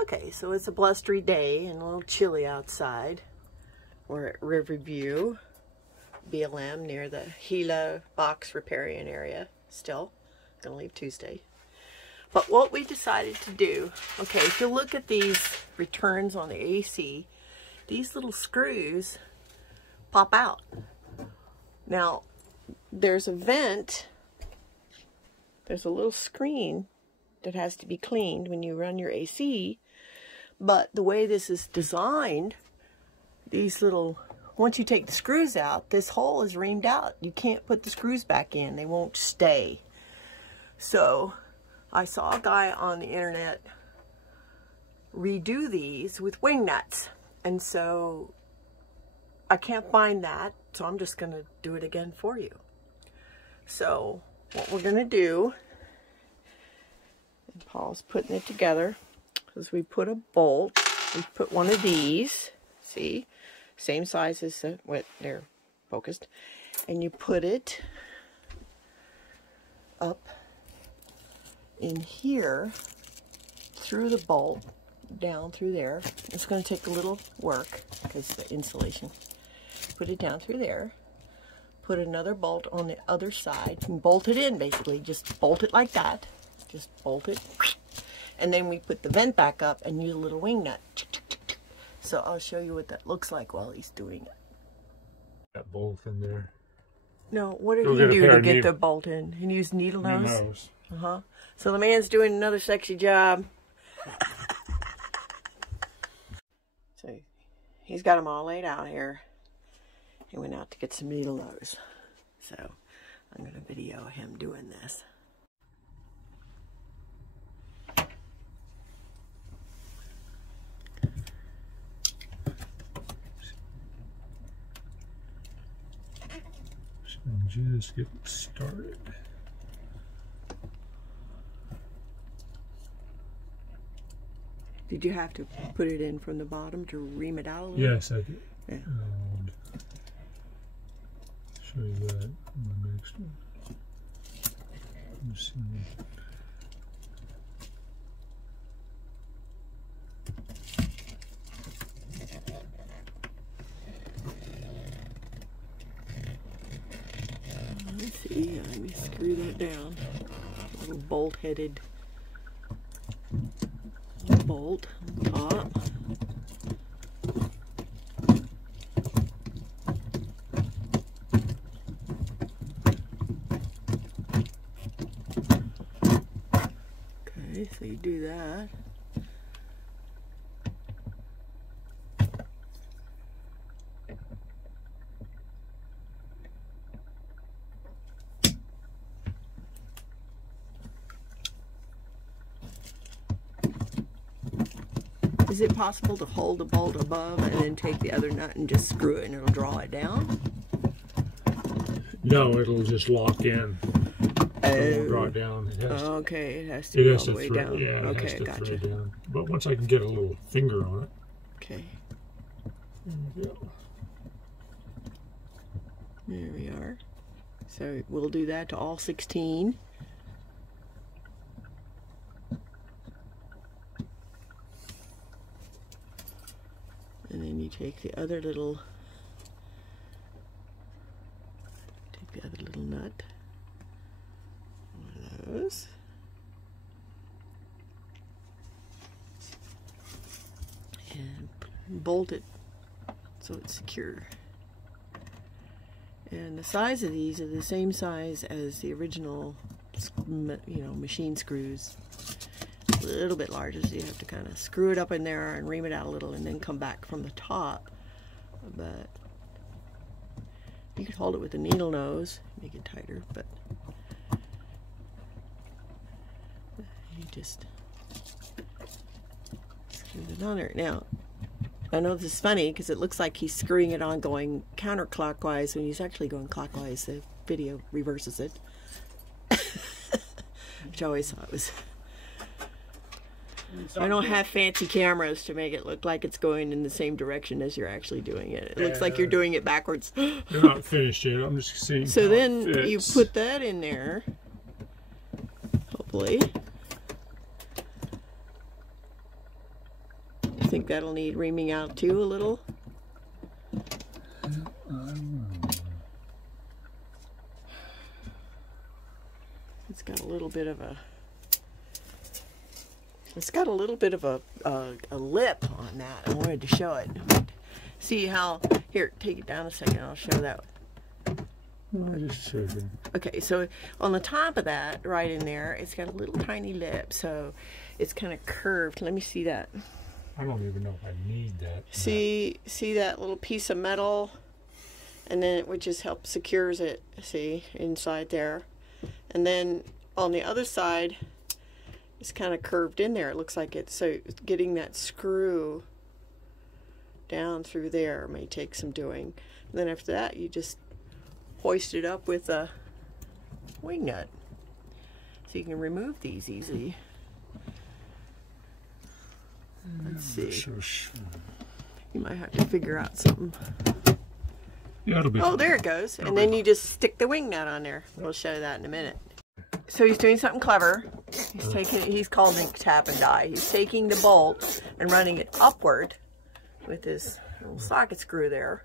Okay, so it's a blustery day and a little chilly outside. We're at Riverview, BLM, near the Gila box riparian area still. Gonna leave Tuesday. But what we decided to do, okay, if you look at these returns on the AC, these little screws pop out. Now, there's a vent, there's a little screen that has to be cleaned when you run your AC, but the way this is designed, these little, once you take the screws out, this hole is reamed out. You can't put the screws back in, they won't stay. So I saw a guy on the internet redo these with wing nuts, and so I can't find that, so I'm just gonna do it again for you. So what we're gonna do, and Paul's putting it together, is we put a bolt, we put one of these, see, same size as the, what, they're focused, and you put it up in here through the bolt, down through there. It's going to take a little work because the insulation. Put it down through there. Put another bolt on the other side and bolt it in, basically. Just bolt it like that. Just bolt it. And then we put the vent back up and use a little wing nut. So I'll show you what that looks like while he's doing it. That bolt in there. No, what did he do to get the bolt in? He used needle nose? Uh-huh. So the man's doing another sexy job. So he's got them all laid out here. He went out to get some needle nose. So I'm going to video him doing this. Just get started. Did you have to put it in from the bottom to ream it out a little? Yes, I did. Yeah. Show you that on the next one. Let's see. Let's see, let me screw that down. A little bolt-headed bolt on top. Okay, so you do that. Is it possible to hold the bolt above and then take the other nut and just screw it and it'll draw it down? No, it'll just lock in. It won't draw it down. It has okay, it has to be all the way down. Yeah, it okay, has to gotcha. thread down. But once I can get a little finger on it. Okay. There we go. There we are. So we'll do that to all 16. And then you take the other little nut, one of those, and bolt it so it's secure. And the size of these are the same size as the original, machine screws. A little bit larger, so you have to kind of screw it up in there and ream it out a little and then come back from the top. But you could hold it with a needle nose, make it tighter, but you just screw it on there. Now, I know this is funny because it looks like he's screwing it on going counterclockwise when he's actually going clockwise. The video reverses it. Which I always thought was... I don't have fancy cameras to make it look like it's going in the same direction as you're actually doing it. It looks like you're doing it backwards. You're not finished yet. I'm just seeing. So then you put that in there, hopefully. think that'll need reaming out too a little? It's got a little bit of a lip on that. I wanted to show it. See how, here, take it down a second, I'll show that. Okay, so on the top of that, right in there, it's got a little tiny lip, so it's kind of curved. Let me see that. I don't even know if I need that. See that little piece of metal? And then it just helps secures it, see, inside there. And then on the other side, it's kind of curved in there. It looks like it's, so getting that screw down through there may take some doing. And then after that, you just hoist it up with a wing nut. So you can remove these easy. Let's see. You might have to figure out something. Yeah, it'll be oh, there it goes. And then you just stick the wing nut on there. We'll show that in a minute. So he's doing something clever. He's called it tap and die. He's taking the bolt and running it upward with his little socket screw there.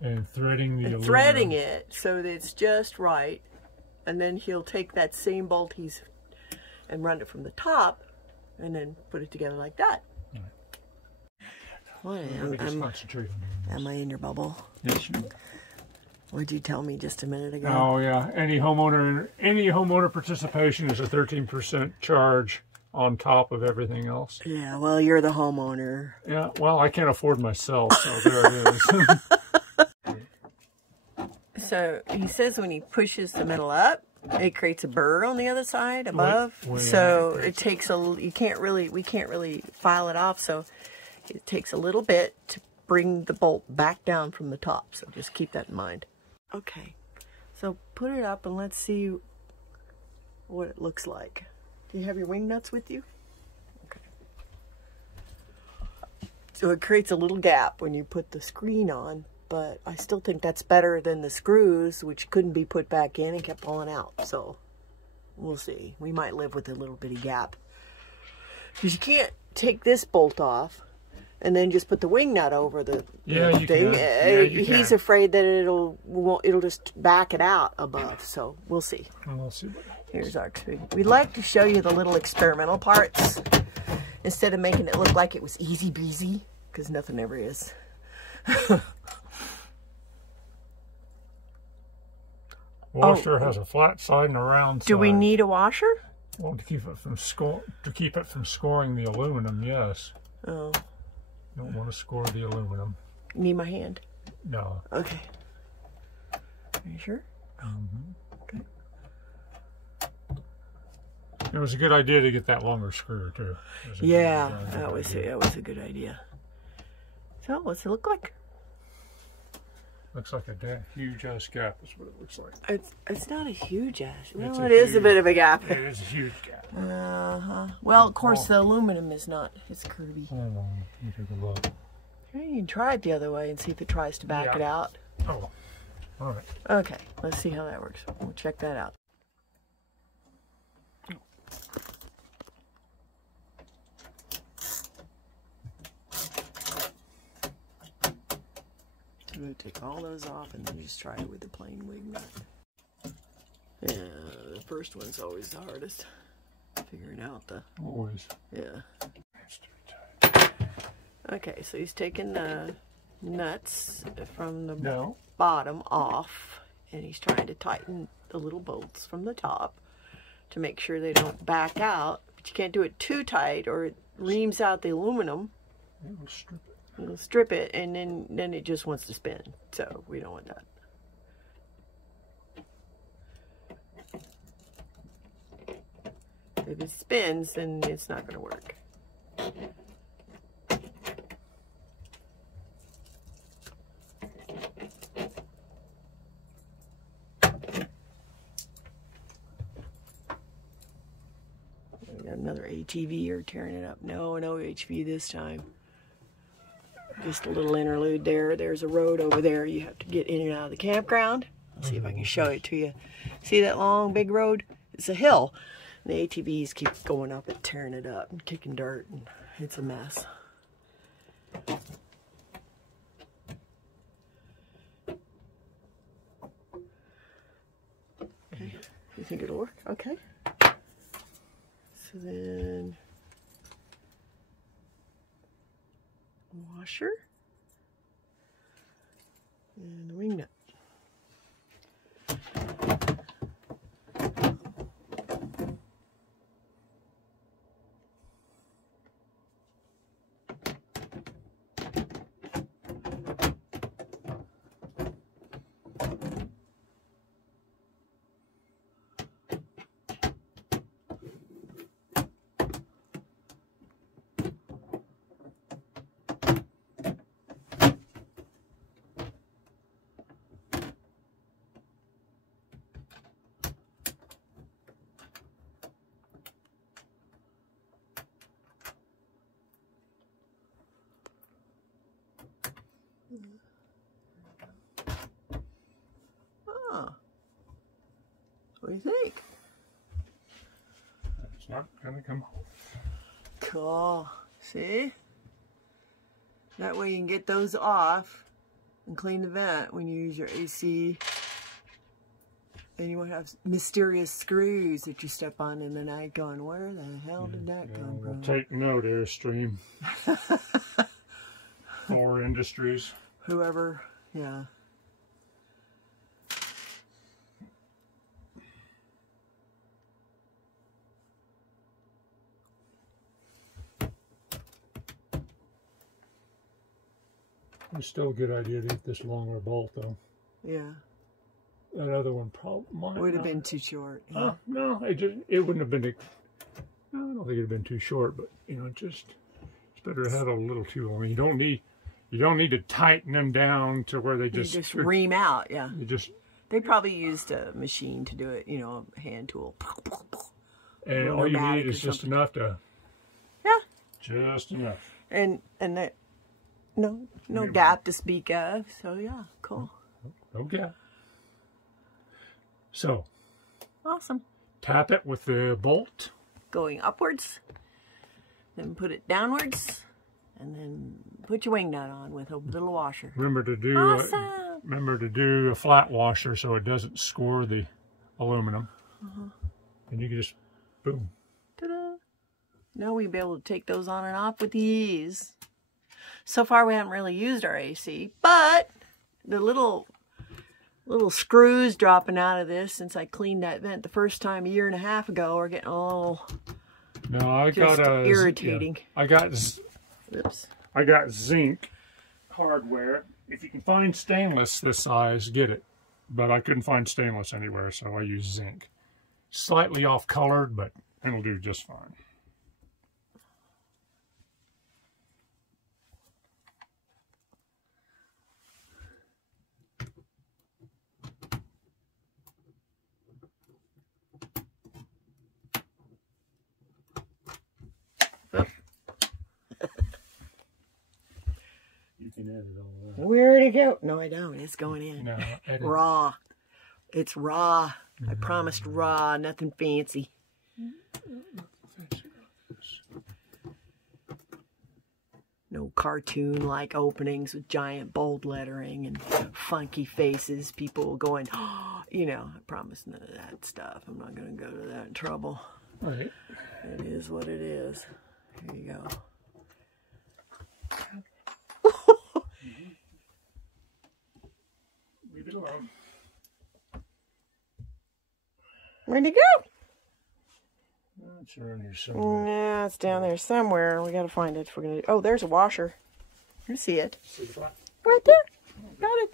And threading the aluminum. Threading it so that it's just right. And then he'll take that same bolt and run it from the top and then put it together like that. What am I in your bubble? Yes, you are. What'd you tell me just a minute ago? Oh yeah, any homeowner participation is a 13% charge on top of everything else. Yeah, well, you're the homeowner. Yeah, well, I can't afford myself, so there it is. So he says when he pushes the metal up, it creates a burr on the other side above. So it takes we can't really file it off. So it takes a little bit to bring the bolt back down from the top. So just keep that in mind. Okay, so put it up and let's see what it looks like. Do you have your wing nuts with you? Okay. So it creates a little gap when you put the screen on, but I still think that's better than the screws, which couldn't be put back in and kept falling out. So we'll see. We might live with a little bitty gap. Because you can't take this bolt off and then just put the wing nut over the thing. He's afraid that it'll just back it out above. So we'll see. We'll see. Here's our experiment. We'd like to show you the little experimental parts instead of making it look like it was easy breezy, because nothing ever is. Washer has a flat side and a round side. Do we need a washer? Well, to keep it from scoring the aluminum, yes. Oh. You don't want to score the aluminum. You need my hand? No. Okay. Are you sure? Okay. It was a good idea to get that longer screw too. Yeah, that was a good idea. So what's it look like? Looks like a huge ass gap is what it looks like. It's not a huge ass. Well, it is a bit of a gap. It is a huge gap. Well, of course, the aluminum is not. It's curvy. Hold on, let me take a look. You can try it the other way and see if it tries to back it out. Oh, all right. Okay, let's see how that works. We'll check that out. I'm going to take all those off and then just try it with the plain wing nut. Yeah, the first one's always the hardest. Figuring out the... Always. Yeah. Okay, so he's taking the nuts from the bottom off, and he's trying to tighten the little bolts from the top to make sure they don't back out. But you can't do it too tight or it reams out the aluminum. It will strip it. It'll strip it, and then it just wants to spin. So we don't want that. If it spins, then it's not going to work. We got another ATV here tearing it up. No HV this time. Just a little interlude there. There's a road over there. You have to get in and out of the campground. Let's see if I can show it to you. See that long, big road? It's a hill. And the ATVs keep going up and tearing it up and kicking dirt. And it's a mess. Okay, you think it'll work? Okay. So then, washer and the wing nut. Oh, what do you think? It's not gonna come off. Cool. See? That way you can get those off and clean the vent when you use your AC. And you won't have mysterious screws that you step on in the night going, where the hell did that come from? Take note, Airstream. Or Industries. Whoever, yeah. It's still a good idea to get this longer bolt, though. Yeah. That other one probably might Would have been too short. Yeah. No, it wouldn't have been. I don't think it'd have been too short, but you know, it's better to have a little too long. You don't need to tighten them down to where they just ream out. Yeah. They probably used a machine to do it. You know, a hand tool. And all you need is just enough to. Yeah. Just enough. And that. No gap to speak of. So yeah, cool. Okay. So. Awesome. Tap it with the bolt. Going upwards. Then put it downwards. And then put your wing nut on with a little washer. Remember to do a flat washer so it doesn't score the aluminum. And you can just boom. Ta-da! Now we'll be able to take those on and off with ease. So far we haven't really used our AC, but the little screws dropping out of this since I cleaned that vent the first time a year and a half ago are getting a little irritating. Yeah. Oops. I got zinc hardware. If you can find stainless this size, get it. But I couldn't find stainless anywhere, so I used zinc. Slightly off colored, but it'll do just fine. You can edit all that. Where'd it go? No, I don't. It's going in. No, edit. Raw. It's raw. I promised raw, nothing fancy. No cartoon-like openings with giant bold lettering and funky faces. People going, oh, you know, I promised none of that stuff. I'm not going to go to that trouble. Right. It is what it is. Here you go. Leave it alone. Where'd it go? It's around here somewhere. Yeah, it's down there somewhere. We gotta find it if we're gonna. Oh, there's a washer. You see it? See the flat? Right there. Got it.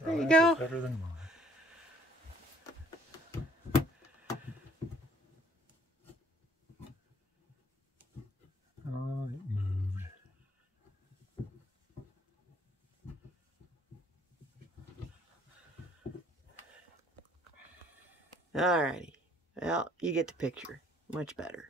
There you go. Better than mine. Oh, it moved. Alrighty. Well, you get the picture. Much better.